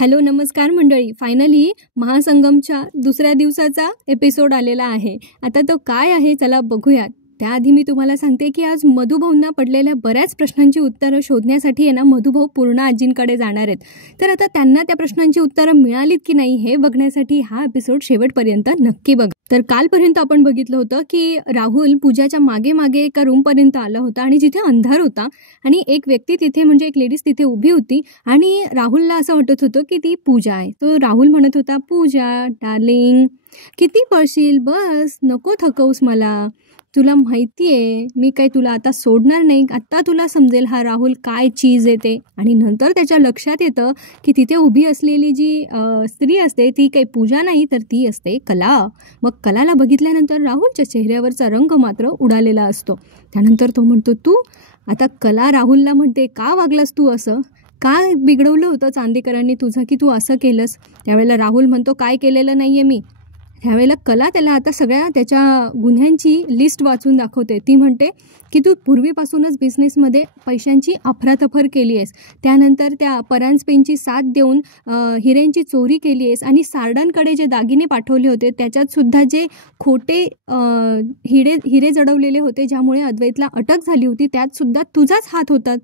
Hello नमस्कार मंडळी. Finally महासंगमच्या दुसऱ्या दिवसाचा एपिसोड आलेला आहे. आता तो काय आहे चला बघूयात. त्याआधी मी तुम्हाला सांगते की आज मधुभाऊंना पडलेल्या बऱ्याच प्रश्नांची उत्तरं शोधण्यासाठी आहे ना मधुभाऊ पूर्ण आजींकडे जाणार आहेत. तर आता त्यांना त्या प्रश्नांची उत्तरं मिळालीत की नाही हे बघण्यासाठी हा एपिसोड शेवटपर्यंत नक्की बघा. तर कालपर्यंत आपण बघितलं होतं की राहुल पूजाच्या मागे मागे एका रूमपर्यंत आला होता आणि जिथे अंधार होता आणि एक व्यक्ती तिथे म्हणजे एक लेडीज तिथे उभी होती आणि राहुलला असं वाटत होतं की ती पूजा आहे. तो राहुल म्हणत होता, पूजा डार्लिंग किती पळशील, बस नको थकवूस मला, तुला माहिती आहे मी काही तुला आता सोडणार नाही, आत्ता तुला समजेल हा राहुल काय चीज येते. आणि नंतर त्याच्या लक्षात येतं की तिथे उभी असलेली जी स्त्री असते ती काही पूजा नाही तर ती असते कला. मग कलाला बघितल्यानंतर राहुलच्या चेहऱ्यावरचा रंग मात्र उडालेला असतो. त्यानंतर तो म्हणतो, तू आता कला राहुलला म्हणते, का वागलास तू असं, काय बिघडवलं होतं चांदेकरांनी तुझं की तू असं केलंस. त्यावेळेला राहुल म्हणतो, काय केलेलं नाही आहे मी. त्यावेळेला कला त्याला आता सगळ्या त्याच्या गुन्ह्यांची लिस्ट वाचून दाखवते. ती म्हणते की तू पूर्वीपासूनच बिझनेसमध्ये पैशांची अफरातफर केली आहेस, त्यानंतर त्या परांजपेंची साथ देऊन हिऱ्यांची चोरी केली आहेस आणि सार्डांकडे जे दागिने पाठवले होते त्याच्यातसुद्धा जे खोटे हिरे जडवलेले होते ज्यामुळे अद्वैतला अटक झाली होती त्यातसुद्धा तुझाच हात होता,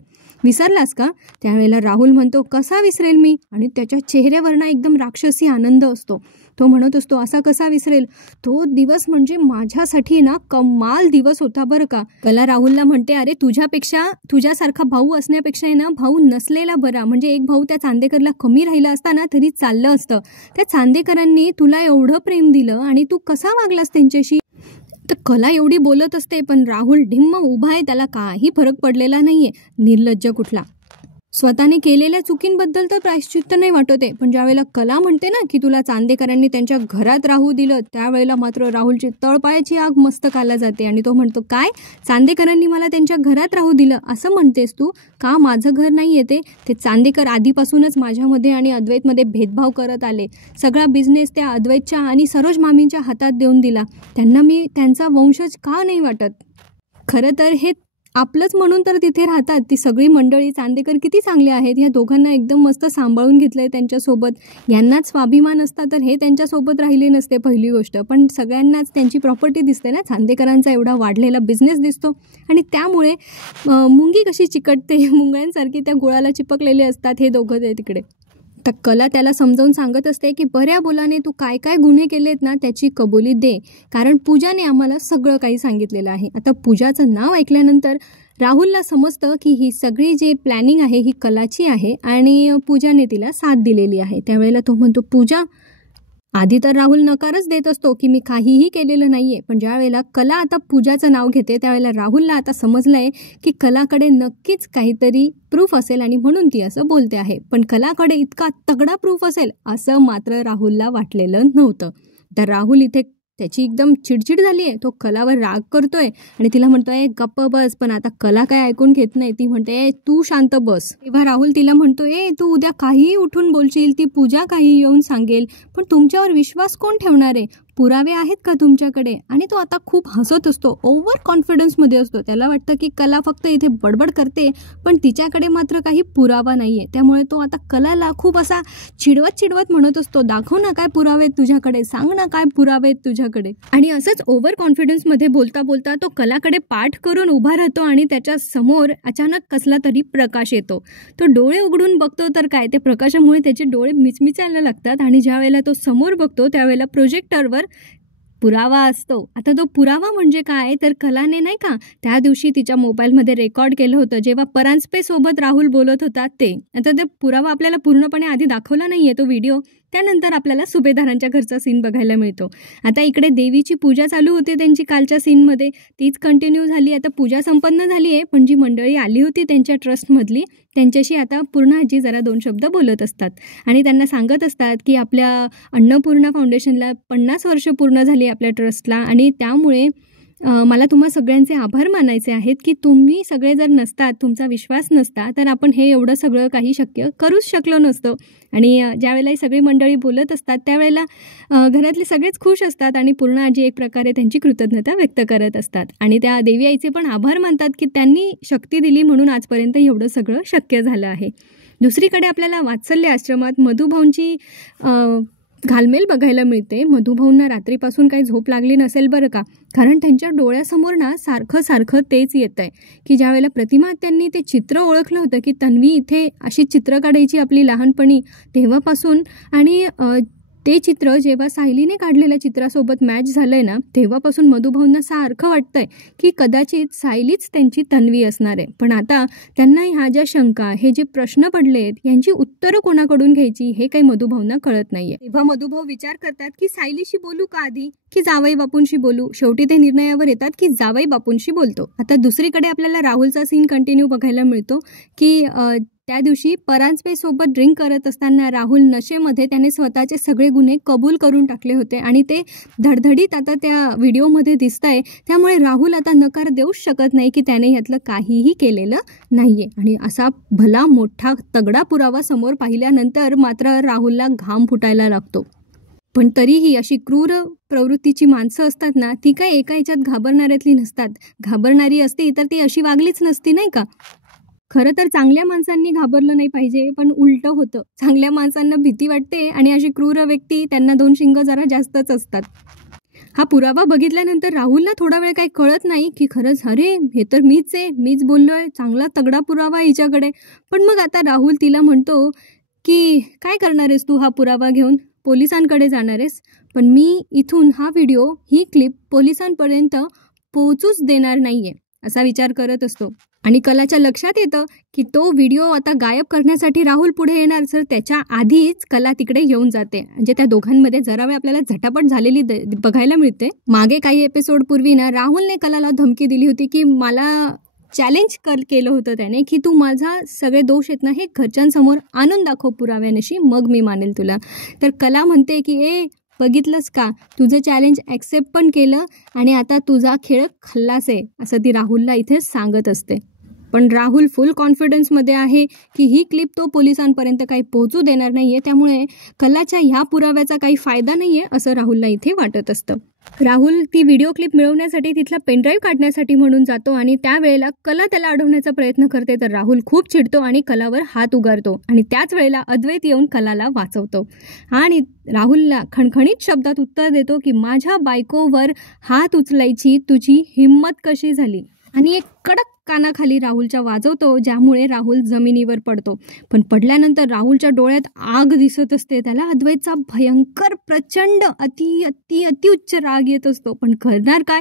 विसरलास का. त्यावेळेला राहुल म्हणतो, कसा विसरेल मी. आणि त्याच्या चेहऱ्यावर ना एकदम राक्षसी आनंद असतो. तो म्हणत असतो, असा कसा विसरेल, तो दिवस म्हणजे माझ्यासाठी ना कमाल दिवस होता बरं का. कला राहुलला म्हणते, अरे तुझ्यासारखा भाऊ असण्यापेक्षा ना भाऊ नसलेला बरा, म्हणजे एक भाऊ त्या चांदेकरला कमी राहिला असता ना तरी चाललं असतं. त्या चांदेकरांनी तुला एवढं प्रेम दिलं आणि तू कसा वागलास त्यांच्याशी. तर कला एवढी बोलत असते पण राहुल ढिम्म उभा आहे, त्याला काही फरक पडलेला नाहीये. निर्लज्ज कुठला. स्वतःने केलेल्या चुकींबद्दल तर प्रायश्चित्त नाही वाटत आहे, पण ज्यावेळेला कला म्हणते ना की तुला चांदेकरांनी त्यांच्या घरात राहू दिलं त्यावेळेला मात्र राहुलची तळपायाची आग मस्तकाला जाते. आणि तो म्हणतो, काय चांदेकरांनी मला त्यांच्या घरात राहू दिलं असं म्हणतेस तू, का माझं घर नाही येते. ते चांदेकर आधीपासूनच माझ्यामध्ये आणि अद्वैतमध्ये भेदभाव करत आले. सगळा बिझनेस त्या अद्वैतच्या आणि सरोज मामींच्या हातात देऊन दिला. त्यांना मी त्यांचा वंशज का नाही वाटत. खरं तर हे आपलंच म्हणून तर तिथे राहतात ती सगळी मंडळी. चांदेकर किती चांगले आहेत, ह्या दोघांना एकदम मस्त सांभाळून घेतलं आहे त्यांच्यासोबत. यांनाच स्वाभिमान असता तर हे त्यांच्यासोबत राहिले नसते पहिली गोष्ट. पण सगळ्यांनाच त्यांची प्रॉपर्टी दिसते ना, चांदेकरांचा एवढा वाढलेला बिझनेस दिसतो आणि त्यामुळे मुंगी कशी चिकटते मुंग्यांसारखी त्या गुळाला चिपकलेले असतात हे दोघं ते तिकडे. तर कला त्याला समजावून सांगत असते की बऱ्या बोलाने तू काय काय गुन्हे केलेत ना त्याची कबुली दे, कारण पूजाने आम्हाला सगळं काही सांगितलेलं आहे. आता पूजाचं नाव ऐकल्यानंतर राहुलला समजतं की ही सगळी जी प्लॅनिंग आहे ही कलाची आहे आणि पूजाने तिला साथ दिलेली आहे. त्यावेळेला तो म्हणतो, पूजा. आधी तर राहुल नकारच देत असतो की मी काहीही केलेलं नाहीये, पण ज्यावेळेला कला आता पूजाचं नाव घेते त्यावेळेला राहुलला आता समजलंय की कलाकडे नक्कीच काहीतरी प्रूफ असेल आणि म्हणून ती असं बोलते आहे. पण कलाकडे इतका तगडा प्रूफ असेल असं मात्र राहुलला वाटलेलं नव्हतं. तर राहुल इथे त्याची एकदम चिडचिड झाली आहे. तो कलावर राग करतोय आणि तिला म्हणतोय, गप्प बस. पण आता कला काय ऐकून घेत नाही. ती म्हणते, तू शांत बस. तेव्हा राहुल तिला म्हणतोय, तू उद्या काहीही उठून बोलशील, ती पूजा काही येऊन सांगेल, पण तुमच्यावर विश्वास कोण ठेवणार आहे, पुरावे आहेत का तुमच्याकडे. आणि तो आता खूप हसत असतो, ओव्हर कॉन्फिडन्समध्ये असतो. त्याला वाटतं की कला फक्त इथे बडबड करते पण तिच्याकडे मात्र काही पुरावा नाही आहे. त्यामुळे तो आता कलाला खूप असा चिडवत म्हणत असतो, दाखव ना काय पुरावे तुझ्याकडे, सांग ना काय पुरावे तुझ्याकडे. आणि असंच ओव्हर कॉन्फिडन्समध्ये बोलता बोलता तो कलाकडे पाठ करून उभा राहतो आणि त्याच्या समोर अचानक कसला तरी प्रकाश येतो. तो डोळे उघडून बघतो तर काय, ते प्रकाशामुळे त्याचे डोळे मिचमिचायला लागतात आणि ज्या वेळेला तो समोर बघतो त्यावेळेला प्रोजेक्टरवर पुरावा असतो. आता तो पुरावा म्हणजे काय, तर कलाने नाही का त्या दिवशी तिच्या मोबाईलमध्ये रेकॉर्ड केलं होतं जेव्हा परांजपे सोबत राहुल बोलत होता ते. आता ते पुरावा आपल्याला पूर्णपणे आधी दाखवला नाहीये तो व्हिडिओ, त्यानंतर आपल्याला सुभेदारांच्या घरचा सीन बघायला मिळतो. आता इकडे देवीची पूजा चालू होते त्यांची कालच्या सीनमध्ये, तीच कंटिन्यू झाली. आता पूजा संपन्न झाली आहे पण जी मंडळी आली होती त्यांच्या ट्रस्टमधली त्यांच्याशी आता पूर्ण आजी जरा 2 शब्द बोलत असतात आणि त्यांना सांगत असतात की आपल्या अन्नपूर्णा फाउंडेशनला 50 वर्ष पूर्ण झाली आपल्या ट्रस्टला आणि त्यामुळे मला तुम्हा सगळ्यांचे आभार मानायचे आहेत की तुम्ही सगळे जर नसतात, तुमचा विश्वास नसता तर आपण हे एवढं सगळं काही शक्य करूच शकलो नसतो. आणि ज्यावेळेला ही सगळी मंडळी बोलत असतात त्यावेळेला घरातले सगळेच खुश असतात आणि पूर्ण आजी एक प्रकारे त्यांची कृतज्ञता व्यक्त करत असतात आणि त्या देवी आईचे पण आभार मानतात की त्यांनी शक्ती दिली म्हणून आजपर्यंत एवढं सगळं शक्य झालं आहे. दुसरीकडे आपल्याला वात्सल्य आश्रमात मधुभाऊंची घालमेल बघायला मिळते. मधुभाऊंना रात्रीपासून काही झोप लागली नसेल बरं का, कारण त्यांच्या डोळ्यासमोर ना सारखं तेच येत आहे की ज्यावेळेला प्रतिमा त्यांनी ते चित्र ओळखलं होतं की तन्वी इथे अशी चित्र काढायची आपली लहानपणी, तेव्हापासून आणि ते चित्र जेव्हा सायलीने काढलेल्या चित्रासोबत मॅच झालंय ना, तेव्हापासून मधुभाऊंना सारखं वाटतंय की कदाचित सायलीच त्यांची तन्वी असणार आहे. पण आता त्यांना ह्या ज्या शंका, हे जे प्रश्न पडलेत, यांची उत्तरं कोणाकडून घ्यायची हे काही मधुभाऊंना कळत नाहीये. तेव्हा मधुभाऊ विचार करतात की सायलीशी बोलू का आधी की जावई बापूंशी बोलू. शेवटी ते निर्णयावर येतात की जावई बापूंशी बोलतो. आता दुसरीकडे आपल्याला राहुलचा सीन कंटिन्यू बघायला मिळतो की त्या दिवशी परांजपेसोबत ड्रिंक करत असताना राहुल नशेमध्ये त्याने स्वतःचे सगळे गुन्हे कबूल करून टाकले होते आणि ते धडधडीत आता त्या व्हिडिओमध्ये दिसतंय. त्यामुळे राहुल आता नकार देऊच शकत नाही की त्याने ह्यातलं काहीही केलेलं नाहीये. आणि असा भला मोठा तगडा पुरावा समोर पाहिल्यानंतर मात्र राहुलला घाम फुटायला लागतो. पण तरीही अशी क्रूर प्रवृत्तीची माणसं असतात ना, ती काय एका ह्याच्यात घाबरणाऱ्यातली नसतात. घाबरणारी असती तर ती अशी वागलीच नसती, नाही का. खरं तर चांगल्या माणसांनी घाबरलं नाही पाहिजे, पण उलटं होतं. चांगल्या माणसांना भीती वाटते आणि अशी क्रूर व्यक्ती, त्यांना दोन शिंग जरा जास्तच असतात. हा पुरावा बघितल्यानंतर राहुलला थोडा वेळ काही कळत नाही की खरंच अरे हे तर मीच आहे, मीच बोललोय, चांगला तगडा पुरावा आहे हिच्याकडे. पण मग आता राहुल तिला म्हणतो की काय करणार आहेस तू हा पुरावा घेऊन, पोलिसांकडे जाणार आहेस. पण मी इथून हा व्हिडिओ, ही क्लिप पोलिसांपर्यंत पोहोचूच देणार नाहीये असा विचार करत असतो. आणि कलाच्या लक्षात येतं की तो व्हिडिओ आता गायब करण्यासाठी राहुल पुढे येणार, तर त्याच्या आधीच कला तिकडे येऊन जाते. म्हणजे त्या दोघांमध्ये जरा वेळ आपल्याला झटापट झालेली बघायला मिळते. मागे काही एपिसोड पूर्वी ना राहुलने कलाला धमकी दिली होती की मला चॅलेंज केलं होतं त्याने की तू माझा सगळे दोष आहेत ना हे घरच्यांसमोर आणून दाखव पुराव्यानिशी, मग मी मानेल तुला. तर कला म्हणते की बघितलंस का, तुझं चॅलेंज ॲक्सेप्ट पण केलं आणि आता तुझा खेळ खल्लास आहे, असं ती राहुलला इथे सांगत असते. पण राहुल फुल कॉन्फिडन्समध्ये आहे की ही क्लिप तो पोलिसांपर्यंत काही पोहोचू देणार नाहीये, त्यामुळे कलाच्या ह्या पुराव्याचा काही फायदा नाहीये असं राहुलला इथे वाटत असतं. राहुल ती व्हिडिओ क्लिप मिळवण्यासाठी तिथला पेनड्राईव्ह काढण्यासाठी म्हणून जातो आणि त्यावेळेला कला त्याला अडवण्याचा प्रयत्न करते. तर राहुल खूप चिडतो आणि कलावर हात उगारतो आणि त्याच वेळेला अद्वैत येऊन कलाला वाचवतो आणि राहुलला खणखणीत शब्दात उत्तर देतो की माझ्या बायकोवर हात उचलायची तुझी हिंमत कशी झाली, आणि एक कडक कानाखाली राहुलच्या वाजवतो, ज्यामुळे राहुल जमिनीवर पडतो. पण पडल्यानंतर राहुलच्या डोळ्यात आग दिसत असते. त्याला अद्वैतचा भयंकर प्रचंड अति अति अतिउच्च राग येत असतो. पण करणार काय,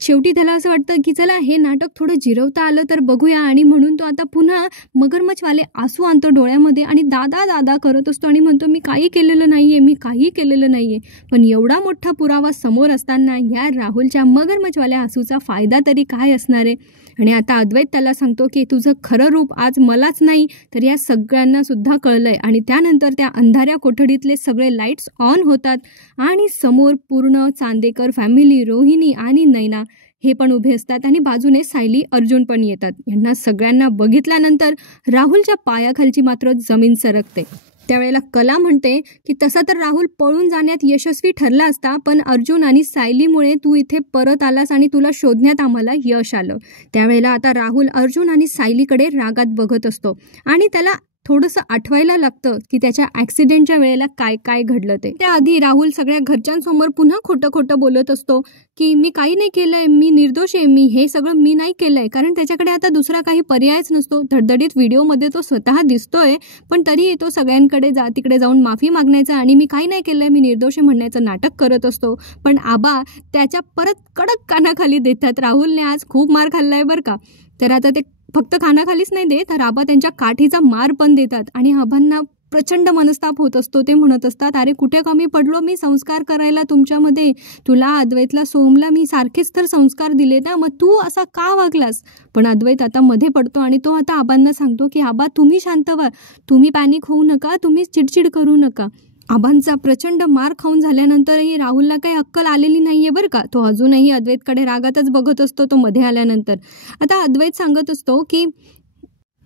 शेवटी त्याला असं वाटतं की चला हे नाटक थोडं जिरवता आलं तर बघूया, आणि म्हणून तो आता पुन्हा मगरमच्छवाले आसू आणतो डोळ्यामध्ये आणि दादा दादा करत असतो आणि म्हणतो मी काही केलेलं नाहीये, मी काही केलेलं नाहीये. पण एवढा मोठा पुरावा समोर असताना या राहुलच्या मगरमच्छवाल्या आसूचा फायदा तरी काय असणार आहे. आणि आता अद्वैत त्याला सांगतो की तुझं खरं रूप आज मलाच नाही तर या सगळ्यांना सुद्धा कळलंय. आणि त्यानंतर त्या अंधाऱ्या कोठडीतले सगळे लाईट्स ऑन होतात आणि समोर पूर्ण चांदेकर फॅमिली, रोहिणी आणि नैना हे पण उभे असतात आणि बाजूने सायली, अर्जुन पण येतात. यांना सगळ्यांना बघितल्यानंतर राहुलच्या पायाखालची मात्र जमीन सरकते. त्यावेळेला कला म्हणते की तसा तर राहुल पळून जाण्यात यशस्वी ठरला असता, पण अर्जुन आणि सायलीमुळे तू इथे परत आलास आणि तुला शोधण्यात आम्हाला यश आलं. त्यावेळेला आता राहुल अर्जुन आणि सायलीकडे रागात बघत असतो आणि त्याला थोडंसं आठवायला लागतं की त्याच्या ॲक्सिडेंटच्या वेळेला काय काय घडलं ते. त्याआधी राहुल सगळ्या घरच्यांसमोर पुन्हा खोटं बोलत असतो की मी काही नाही केलंय, मी निर्दोष आहे, मी हे सगळं मी नाही केलंय, कारण त्याच्याकडे आता दुसरा काही पर्यायच नसतो. धडधडीत व्हिडिओमध्ये तो स्वतः दिसतोय, पण तरीही तो सगळ्यांकडे तिकडे जाऊन माफी मागण्याचा आणि मी काही नाही केलंय, मी निर्दोष आहे म्हणण्याचं नाटक करत असतो. पण आबा त्याच्या परत कडक कानाखाली देतात. राहुलने आज खूप मार खाल्लाय बरं का. तर आता ते फक्त खानाखालीच नाही देत, तर आबा त्यांच्या काठीचा मार पण देतात आणि आबांना प्रचंड मनस्ताप होत असतो. ते म्हणत असतात अरे कुठे कमी पडलो मी संस्कार करायला तुमच्यामध्ये, तुला अद्वैतला सोमला मी सारखेच तर संस्कार दिले ना, मग तू असा का वागलास. पण अद्वैत आता मध्ये पडतो आणि तो आता आबांना सांगतो की आबा तुम्ही शांत व्हा, तुम्ही पॅनिक होऊ नका, तुम्ही चिडचिड करू नका. आबांचा प्रचंड मार खाऊन झाल्यानंतरही राहुलला काही अक्कल आलेली नाहीये बरं का. तो अजूनही अद्वैतकडे रागातच बघत असतो. तो मध्ये आल्यानंतर आता अद्वैत सांगत असतो की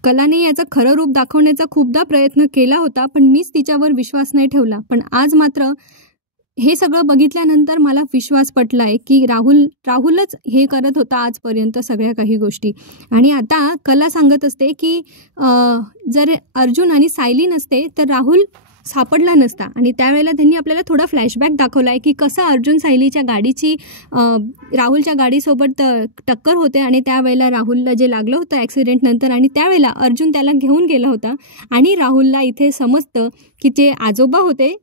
कलाने याचं खरं रूप दाखवण्याचा खूपदा प्रयत्न केला होता, पण मीच तिच्यावर विश्वास नाही ठेवला. पण आज मात्र हे सगळं बघितल्यानंतर मला विश्वास पटला आहे की राहुलच हे करत होता आजपर्यंत सगळ्या काही गोष्टी. आणि आता कला सांगत असते की जर अर्जुन आणि सायली नसते तर राहुल सापडला नसता. आणि त्यावेळेला त्यांनी आपल्याला थोडा फ्लॅशबॅक दाखवला आहे की कसं अर्जुन सायलीच्या गाडीची राहुलच्या गाडीसोबत टक्कर होते आणि त्यावेळेला राहुलला जे लागलं होतं ॲक्सिडेंटनंतर आणि त्यावेळेला अर्जुन त्याला घेऊन गेला होता. आणि राहुलला इथे समजतं की जे आजोबा होते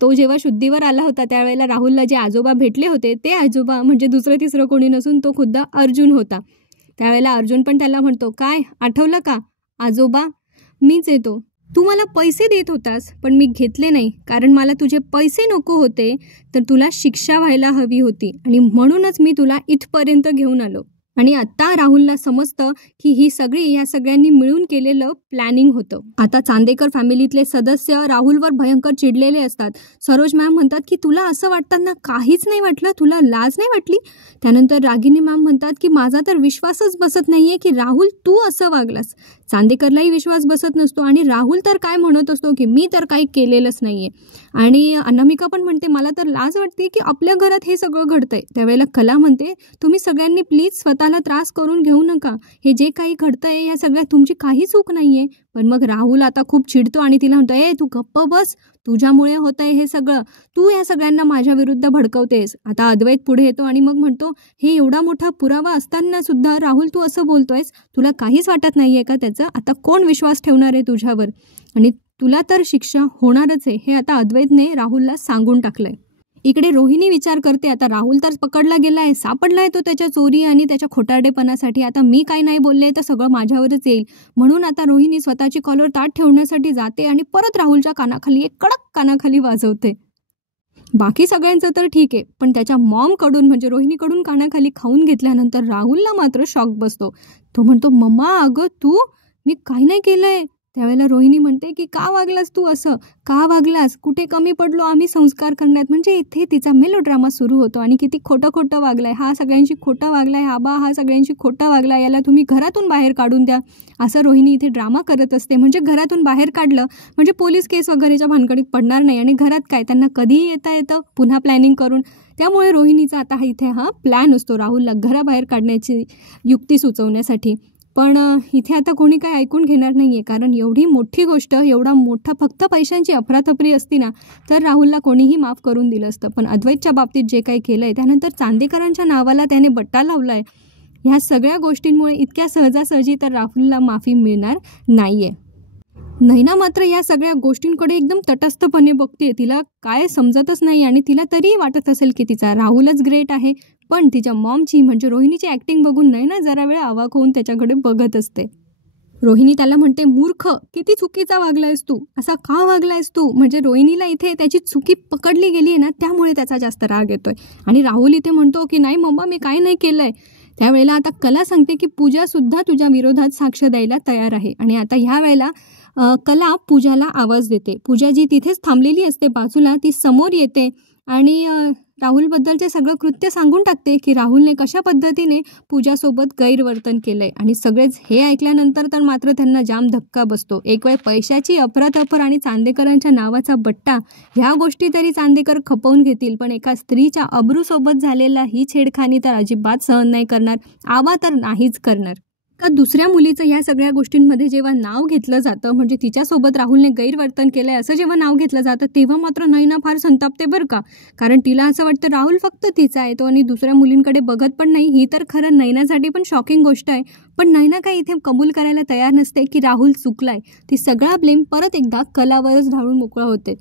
तो जेव्हा शुद्धीवर आला होता त्यावेळेला राहुलला जे आजोबा भेटले होते ते आजोबा म्हणजे दुसरं तिसरं कोणी नसून तो खुद्द अर्जुन होता. त्यावेळेला अर्जुन पण त्याला म्हणतो, काय आठवलं का आजोबा, मीच येतो. तू मला पैसे देत होतास पण मी घेतले नाही, कारण मला तुझे पैसे नको होते, तर तुला शिक्षा व्हायला हवी होती आणि म्हणूनच मी तुला इथपर्यंत घेऊन आलो. आणि आत्ता राहुलला समजतं की ह्या सगळ्यांनी मिळून केलेलं प्लॅनिंग होतं. आता चांदेकर फॅमिलीतले सदस्य राहुलवर भयंकर चिडलेले असतात. सरोज मॅम म्हणतात की तुला असं वाटताना काहीच नाही वाटलं, तुला लाज नाही वाटली. त्यानंतर रागिनी मॅम म्हणतात की माझा तर विश्वासच बसत नाहीये की राहुल तू असं वागलास. चांदेकरलाही विश्वास बसत नसतो आणि राहुल तर काय म्हणत असतो की मी तर काही केलेलंच नाहीये. आणि अनामिका पण म्हणते मला तर लाज वाटते की आपल्या घरात हे सगळं घडतंय. त्यावेळेला कला म्हणते तुम्ही सगळ्यांनी प्लीज स्वतःला त्रास करून घेऊ नका, हे जे काही घडतंय या सगळ्यात तुमची काही चूक नाहीये. पण मग राहुल आता खूप चिडतो आणि तिला म्हणतो, तू गप्प बस, तुझ्यामुळे होतंय हे सगळं, तू या सगळ्यांना माझ्या विरुद्ध भडकवतेस. आता अद्वैत पुढे येतो आणि मग म्हणतो हे एवढा मोठा पुरावा असताना सुद्धा राहुल तू असं बोलतोयस, तुला काहीच वाटत नाहीये का त्याचं? आता कोण विश्वास ठेवणार आहे तुझ्यावर, आणि तुला तर शिक्षा होणारच आहे, हे आता अद्वैतने राहुलला सांगून टाकलंय. इकडे रोहिणी विचार करते आता राहुल तर पकडला गेलाय, सापडलाय तो त्याच्या चोरी आणि त्याच्या खोटारडेपणासाठी, आता मी काही नाही बोलले तर सगळं माझ्यावरच येईल. म्हणून आता रोहिणी स्वतःची कॉलर ताट ठेवण्यासाठी जाते आणि परत राहुलच्या कानाखाली एक कडक कानाखाली वाजवते. बाकी सगळ्यांचं तर ठीक आहे, पण त्याच्या मॉमकडून म्हणजे रोहिणीकडून कानाखाली खाऊन घेतल्यानंतर राहुलला मात्र शॉक बसतो. तो म्हणतो, मम्मा अगं तू, मी काही नाही केलंय. त्यावेळेला रोहिणी म्हणते की का वागलास तू असं, का वागलास, कुठे कमी पडलो आम्ही संस्कार करण्यात. म्हणजे इथे तिचा मेलोड्रामा सुरू होतो आणि किती खोटं वागलाय, हा सगळ्यांशी खोटा वागलाय, हा सगळ्यांशी खोटा वागलाय, याला तुम्ही घरातून बाहेर काढून द्या, असं रोहिणी इथे ड्रामा करत असते. म्हणजे घरातून बाहेर काढलं म्हणजे पोलीस केस वगैरेच्या भानगडीत पडणार नाही आणि घरात काय त्यांना कधीही येतं पुन्हा प्लॅनिंग करून. त्यामुळे रोहिणीचा आता इथे हा प्लॅन असतो राहुलला घराबाहेर काढण्याची युक्ती सुचवण्यासाठी. पण इथे आता कोणी काय ऐकून घेणार नाही आहे, कारण एवढी मोठी गोष्ट, एवढा मोठा फक्त पैशांची अफरातफरी असती ना तर राहुलला कोणीही माफ करून दिलं असतं. पण अद्वैतच्या बाबतीत जे काही केलं आहे, त्यानंतर चांदेकरांच्या नावाला त्याने बट्टा लावला आहे, ह्या सगळ्या गोष्टींमुळे इतक्या सहजासहजी तर राहुलला माफी मिळणार नाही आहे. नैना मात्र या सगळ्या गोष्टींकडे एकदम तटस्थपणे बघते, तिला काय समजतच नाही आणि तिला तरीही वाटत असेल की तिचा राहुलच ग्रेट आहे. पण तिच्या मॉमची म्हणजे रोहिणीची ॲक्टिंग बघून नैना जरा वेळ अवाक होऊन त्याच्याकडे बघत असते. रोहिणी त्याला म्हणते, मूर्ख, किती चुकीचा वागलायस तू, असा का वागलायस तू. म्हणजे रोहिणीला इथे त्याची चुकी पकडली गेली आहे ना, त्यामुळे त्याचा जास्त राग येतोय. आणि राहुल इथे म्हणतो की नाही मम्मा मी काय नाही केलंय. त्यावेळेला आता कला सांगते की पूजासुद्धा तुझ्या विरोधात साक्ष द्यायला तयार आहे. आणि आता ह्या वेळेला कला पूजाला आवाज देते. पूजा जी तिथेच थांबलेली असते बाजूला, ती समोर येते आणि राहुलबद्दलचे सगळं कृत्य सांगून टाकते की राहुलने कशा पद्धतीने पूजासोबत गैरवर्तन केलंय. आणि सगळेच हे ऐकल्यानंतर तर मात्र त्यांना जाम धक्का बसतो. एक वेळ पैशाची अफरातफर आणि चांदेकरांच्या नावाचा बट्टा, ह्या गोष्टी तरी चांदेकर खपवून घेतील, पण एका स्त्रीच्या अब्रूसोबत झालेला ही छेडखानी तर अजिबात सहन नाही करणार, आवा तर नाहीच करणार. का दुसऱ्या मुलीचं या सगळ्या गोष्टींमध्ये जेव्हा नाव घेतलं जातं, म्हणजे तिच्यासोबत राहुलने गैरवर्तन केलं आहे असं जेव्हा नाव घेतलं जातं, तेव्हा मात्र नैना फार संतापते बरं का. कारण तिला असं वाटतं राहुल फक्त तिचा आहे तो आणि दुसऱ्या मुलींकडे बघत पण नाही. ही तर खरं नैनासाठी पण शॉकिंग गोष्ट आहे. पण नैना काही इथे कबूल करायला तयार नसते की राहुल चुकलाय. ती सगळा ब्लेम परत एकदा कलावरच ढाळून मोकळा होते.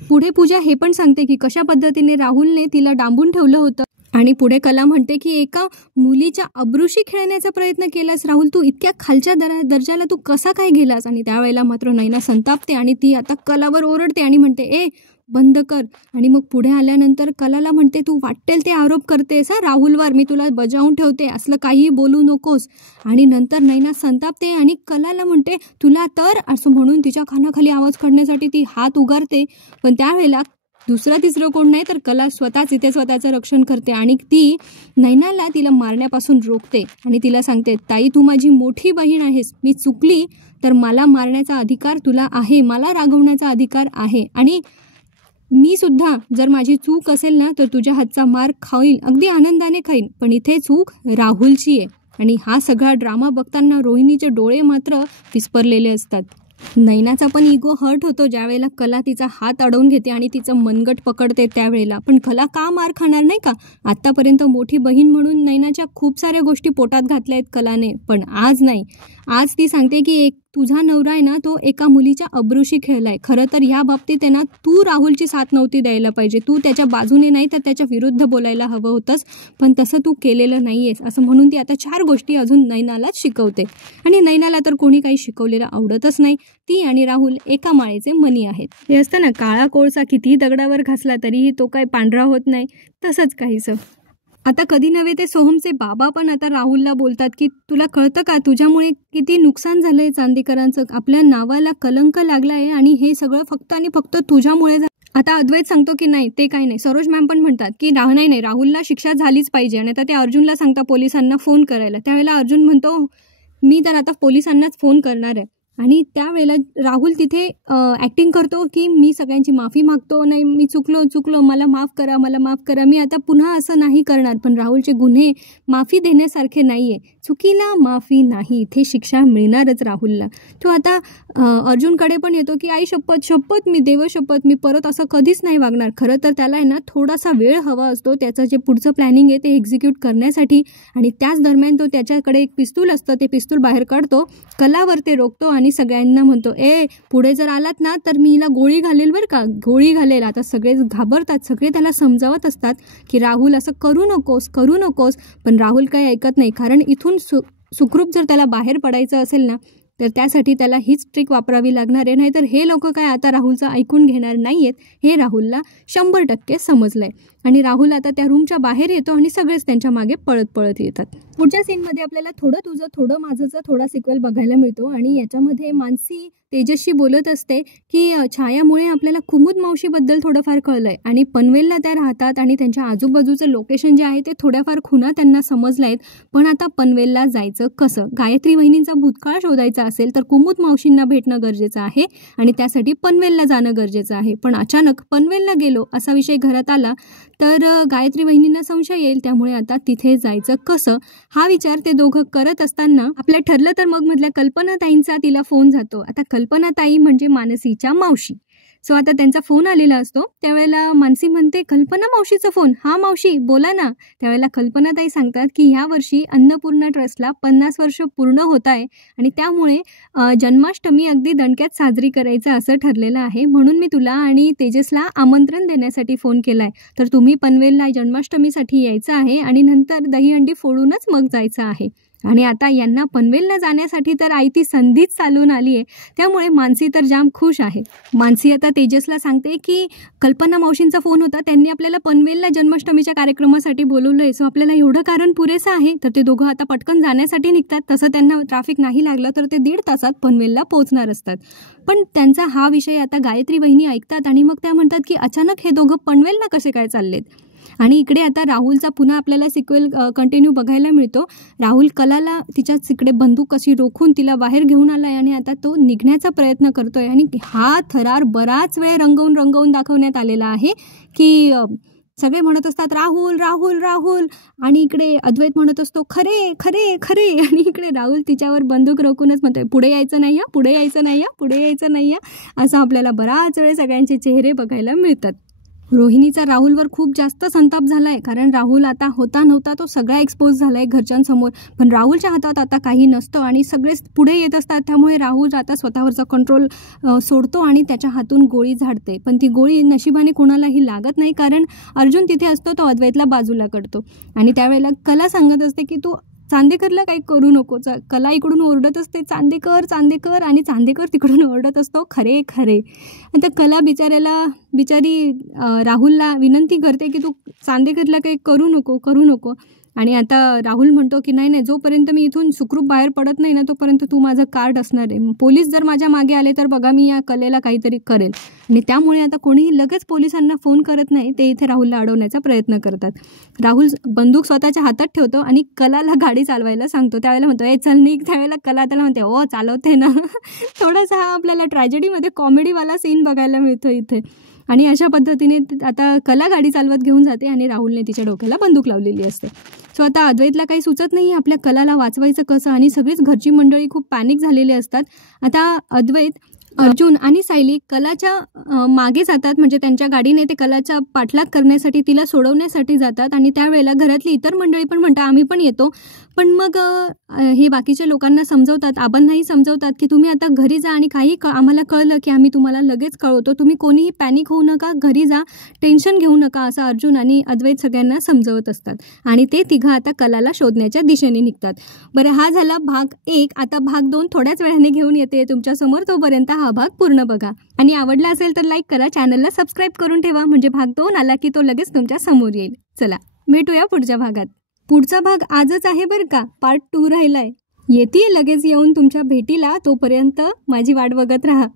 पुढे पूजा हे पण सांगते की कशा पद्धतीने राहुलने तिला डांबून ठेवलं होतं. आणि पुढे कला म्हणते की एका मुलीच्या अब्रूशी खेळण्याचा प्रयत्न केलास राहुल, तू इतक्या खालच्या दर्जाला तू कसा काय गेलास. आणि त्यावेळेला मात्र नैना संतापते आणि ती आता कलावर ओरडते आणि म्हणते बंद कर. आणि मग पुढे आल्यानंतर कलाला म्हणते, तू वाटेल ते आरोप करतेस राहुलवर, मी तुला बजावून ठेवते, असलं काहीही बोलू नकोस. आणि नंतर नैना संतापते आणि कलाला म्हणते तुला तर, असं म्हणून तिच्या कानाखाली आवाज काढण्यासाठी ती हात उगारते. पण त्यावेळेला दुसरं तिसरं कोण नाही तर कला स्वतःच इथे स्वतःचं रक्षण करते आणि ती नैनाला तिला मारण्यापासून रोखते आणि तिला सांगते, ताई तू माझी मोठी बहीण आहेस, मी चुकली तर मला मारण्याचा अधिकार तुला आहे, मला रागवण्याचा अधिकार आहे. आणि मी सुद्धा जर माझी चूक असेल ना तर तुझ्या हातचा मार खाईन, अगदी आनंदाने खाईन, पण इथे चूक राहुलची आहे. आणि हा सगळा ड्रामा बघताना रोहिणीचे डोळे मात्र विस्फारलेले असतात. नैनाचा पण इगो हर्ट होतो ज्यावेळेला कला तिचा हात अडवून घेते आणि तिचं मनगट पकडते त्यावेळेला. पण कला का मार खाणार नाही का? आत्तापर्यंत मोठी बहीण म्हणून नैनाच्या खूप साऱ्या गोष्टी पोटात घातल्या आहेत कलाने, पण आज नाही. आज ती सांगते की तुझा नवरा आहे ना तो एका मुलीच्या अब्रूशी खेळलाय. खरं तर ह्या बाबतीत आहे ना तू राहुलची साथ नव्हती द्यायला पाहिजे, तू त्याच्या बाजूने नाही तर त्याच्या विरुद्ध बोलायला हवं होतंस, पण तसं तू केलेलं नाहीयेस असं म्हणून ती आता 4 गोष्टी अजून नैनालाच शिकवते. आणि नैनाला तर कोणी काही शिकवलेलं आवडतच नाही. ती आणि राहुल एका माळेचे मणी आहेत. हे असतं ना, काळा कोळसा कितीही दगडावर घासला तरीही तो काही पांढरा होत नाही, तसंच काहीसं. आता कधी नव्हे ते सोहमचे बाबा पण आता राहुलला बोलतात की तुला कळतं का तुझ्यामुळे किती नुकसान झालंय चांदेकरांचं, आपल्या नावाला कलंक लागलाय आणि हे सगळं फक्त आणि फक्त तुझ्यामुळे. आता अद्वैत सांगतो की नाही ते काही नाही. सरोज मॅम पण म्हणतात की नाही राहुलला शिक्षा झालीच पाहिजे. आणि आता ते अर्जुनला सांगता पोलिसांना फोन करायला. त्यावेळेला अर्जुन म्हणतो मी तर आता पोलिसांनाच फोन करणार आहे. आणि त्यावेळेला राहुल तिथे ॲक्टिंग करतो की मी सगळ्यांची माफी मागतो, नाही मी चुकलो, मला माफ करा, मी आता पुन्हा असं नाही करणार. पण राहुलचे गुन्हे माफी देण्यासारखे नाही आहे. चुकीला माफी नाही, इथे शिक्षा मिळणारच राहुलला. तो आता अर्जुनकडे पण येतो की आई शपथ मी देवशपथ मी परत असं कधीच नाही वागणार. खरं तर त्याला आहे ना थोडासा वेळ हवा असतो त्याचं जे पुढचं प्लॅनिंग आहे ते एक्झिक्यूट करण्यासाठी. आणि त्याच दरम्यान तो त्याच्याकडे एक पिस्तूल असतं, ते पिस्तूल बाहेर काढतो, कलावर ते रोखतो आणि सगळ्यांना म्हणतो पुढे जर आलात ना तर मी हिला गोळी घालेल बरं का, गोळी घालेल. आता सगळे घाबरतात, सगळे त्याला समजावत असतात की राहुल असं करू नकोस. पण राहुल काही ऐकत नाही. कारण इथून सुखरूप जर त्याला बाहेर पडायचं असेल ना तर त्यासाठी त्याला हीच ट्रिक वापरावी लागणार आहे. नाहीतर हे लोक काय आता राहुलचं ऐकून घेणार नाहीयेत, हे राहुलला 100% समजलंय. आणि राहुल आता त्या रूमच्या बाहेर येतो आणि सगळेच त्यांच्या मागे पळत येतात. पुढच्या सीनमध्ये आपल्याला थोडं तुझं थोडं माझंचा थोडा सिक्वेल बघायला मिळतो. आणि याच्यामध्ये मानसी तेजसशी बोलत असते की छायामुळे आपल्याला कुमुद मावशीबद्दल थोडंफार कळलंय. आणि पनवेलला त्या राहतात आणि त्यांच्या आजूबाजूचं लोकेशन जे आहे ते थोड्याफार खुणा त्यांना समजल्या आहेत. पण आता पनवेलला जायचं कसं? गायत्री वहिनींचा भूतकाळ शोधायचा असेल तर कुमुद मावशींना भेटणं गरजेचं आहे आणि त्यासाठी पनवेलला जाणं गरजेचं आहे. पण अचानक पनवेलला गेलो असा विषय घरात आला तर गायत्री वहिनींना संशय येईल. त्यामुळे आता तिथे जायचं कसं हा विचार ते दोघं करत असताना आपलं ठरलं तर मग मधल्या कल्पनाताईंचा तिला फोन जातो. आता कल्पनाताई म्हणजे मानसीच्या मावशी. सो आता त्यांचा फोन आलेला असतो. त्यावेळेला मानसी म्हणते कल्पना मावशीचा फोन, हा मावशी बोला ना. त्यावेळेला कल्पनाताई सांगतात की ह्या वर्षी अन्नपूर्णा ट्रस्टला 50 वर्ष पूर्ण होत आहे आणि त्यामुळे जन्माष्टमी अगदी दणक्यात साजरी करायचं असं ठरलेलं आहे. म्हणून मी तुला आणि तेजसला आमंत्रण देण्यासाठी फोन केलाय. तर तुम्ही पनवेलला जन्माष्टमीसाठी यायचं आहे आणि नंतर दहीहंडी फोडूनच मग जायचं आहे. आणि आता यांना पनवेलला जाण्यासाठी तर आयती संधीच चालून आली आहे. त्यामुळे मानसी तर जाम खुश आहे. मानसी आता तेजसला सांगते की कल्पना मावशींचा फोन होता, त्यांनी आपल्याला पनवेलला जन्माष्टमीच्या कार्यक्रमासाठी बोलवलं आहे. सो आपल्याला एवढं कारण पुरेसं आहे. तर ते दोघं आता पटकन जाण्यासाठी निघतात. तसं त्यांना ट्रॅफिक नाही लागलं तर ते 1.5 तासात पनवेलला पोहोचणार असतात. पण त्यांचा हा विषय आता गायत्री वहिनी ऐकतात आणि मग त्या म्हणतात की अचानक हे दोघं पनवेलला कसे काय चाललेत. आणि इकडे आता राहुलचा पुन्हा आपल्याला सिक्वेल कंटिन्यू बघायला मिळतो. राहुल कलाला तिच्या तिकडे बंदूक कशी रोखून तिला बाहेर घेऊन आलाय आणि आता तो निघण्याचा प्रयत्न करतोय. आणि हा थरार बराच वेळ रंगवून दाखवण्यात आलेला आहे की सगळे म्हणत असतात राहुल राहुल राहुल आणि इकडे अद्वैत म्हणत असतो खरे खरे खरे. आणि इकडे राहुल तिच्यावर बंदूक रोखूनच म्हणतोय पुढे यायचं नाही या, पुढे यायचं नाही या, पुढे यायचं नाही या. असं आपल्याला बराच वेळ सगळ्यांचे चेहरे बघायला मिळतात. रोहिणीचा राहुलवर खूप जास्त संताप झालाय. कारण राहुल आता होता नव्हता तो सगळा एक्सपोज झालाय घरच्यांसमोर. पण राहुलच्या हातात आता काही नसतं आणि सगळेच पुढे येत असतात. त्यामुळे राहुल आता स्वतःवरचा कंट्रोल सोडतो आणि त्याच्या हातून गोळी झाडते. पण ती गोळी नशिबाने कोणालाही लागत नाही. कारण अर्जुन तिथे असतो, तो अद्वैतला बाजूला करतो. आणि त्यावेळेला कला सांगत असते की तू चांदेकरला काही करू नको. कला इकडून ओरडत असते चांदेकर आणि चांदेकर तिकडून ओरडत असतो खरे खरे. आता कला बिचारी राहुलला विनंती करते की तू चांदेकरला काही करू नको. आणि आता राहुल म्हणतो की नाही जोपर्यंत मी इथून सुखरूप बाहेर पडत नाही ना तोपर्यंत तू माझं कार्ड असणार आहे. पोलीस जर माझ्या मागे आले तर बघा मी या कलेला काहीतरी करेल. आणि त्यामुळे आता कोणीही लगेच पोलिसांना फोन करत नाही. ते इथे राहुलला अडवण्याचा प्रयत्न करतात. राहुल बंदूक स्वतःच्या हातात ठेवतो आणि कलाला गाडी चालवायला सांगतो. त्यावेळेला म्हणतो चल निघ. त्यावेळेला कला त्याला म्हणते ओ चालवते ना. थोडासा हा आपल्याला ट्रॅजेडीमध्ये कॉमेडीवाला सीन बघायला मिळतो इथे. आणि अशा पद्धतीने आता कला गाडी चालवत घेऊन जाते आणि राहुलने तिच्या डोक्याला बंदूक लावलेली असते. सो आता अद्वैतला काही सुचत नाही आपल्या कलाला वाचवायचं कसं, आणि सगळीच घरची मंडळी खूप पॅनिक झालेली असतात. आता अद्वैत, अर्जुन आणि सायली कलाच्या मागे जातात, म्हणजे त्यांच्या गाडीने ते कलाचा पाठलाग करण्यासाठी, तिला सोडवण्यासाठी जातात. आणि त्यावेळेला घरातली इतर मंडळी पण म्हणतात आम्ही पण येतो. पण मग हे बाकीच्या लोकांना समजवतात, आबांनाही समजवतात की तुम्ही आता घरी जा आणि काही आम्हाला कळलं की आम्ही तुम्हाला लगेच कळवतो, तुम्ही कोणीही पॅनिक होऊ नका, घरी जा, टेन्शन घेऊ नका, असं अर्जुन आणि अद्वैत सगळ्यांना समजवत असतात. आणि ते तिघं आता कलाला शोधण्याच्या दिशेने निघतात. बरं, हा झाला भाग 1. आता भाग 2 थोड्याच वेळाने घेऊन येते तुमच्यासमोर. तोपर्यंत हा भाग पूर्ण बघा आणि आवडला असेल तर लाईक करा, चॅनलला सबस्क्राईब करून ठेवा, म्हणजे भाग 2 आला की तो लगेच तुमच्या समोर येईल. चला भेटूया पुढच्या भागात. पुढचा भाग आजच आहे बरं का, पार्ट 2 राहिलाय. येते लगेच येऊन तुमच्या भेटीला. तोपर्यंत माझी वाट बघत राहा.